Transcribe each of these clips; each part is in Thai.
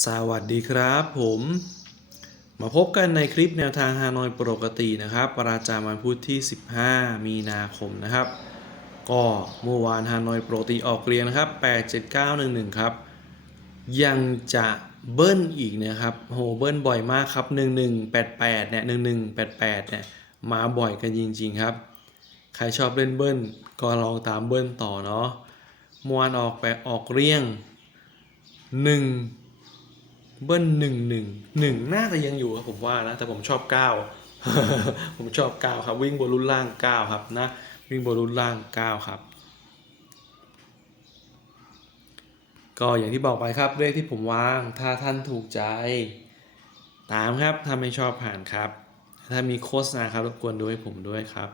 สวัสดีครับผม มาพบกันในคลิปแนวทางฮานอยปกตินะครับ ประจำวันพุธที่ 15 มีนาคมนะครับ ก็เมื่อวานฮานอยปกติออกเรียงนะครับ 87911 ครับ ยังจะเบิ้ลอีกนะครับโหเบิ้ลบ่อยมากครับ 1188 เนี่ย 1188 เนี่ย มาบ่อยกันจริง ๆ ครับ ใครชอบเล่นเบิ้ลก็ลองตามเบิ้ลต่อเนาะเมื่อวานออกไปออกเรียง 1 เบิ้ลหนึ่งหนึ่งหนึ่งน่าจะยังอยู่ครับผมว่านะแต่ผมชอบเก้าผมชอบเก้าครับ วิ่งบนรุ่นล่างเก้าครับนะวิ่งบนรุ่นล่างเก้าครับ ก็อย่างที่บอกไปครับเลขที่ผมวาง ถ้าท่านถูกใจ ตามครับถ้าไม่ชอบผ่านครับ ถ้ามีโฆษณาครับรบกวนดูให้ผมด้วยครับ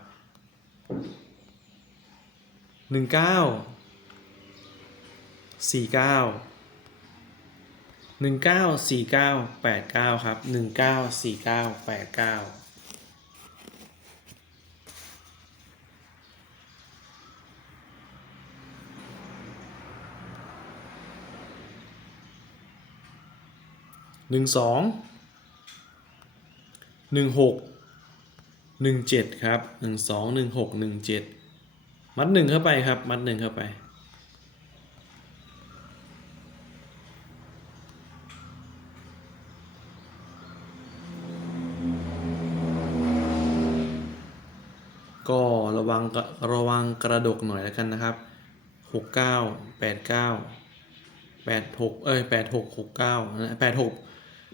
หนึ่งเก้าสี่เก้า หนึ่งเก้าสี่เก้าแปดเก้าครับหนึ่งเก้าสี่เก้าแปดเก้าหนึ่งสองหนึ่งหกหนึ่งเจ็ดครับหนึ่งสองหนึ่งหกหนึ่งเจ็ดมัดหนึ่งเข้าไปครับ มัดหนึ่งเข้าไป ก็ระวังกระระวังกระดกหน่อยแล้วกันนะครับหกเก้าแปดเก้าแปดหกเอ้ยแปดหกหกเก้าแปดหก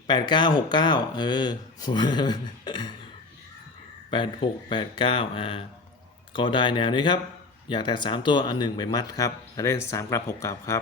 แปดเก้าหกเก้าเออแปดหกแปดเก้าอ่า ก็ได้แนวนี้ครับ อยากแตกสามตัวอันหนึ่งไปมัดครับเล่นสามกลับหกกลับครับ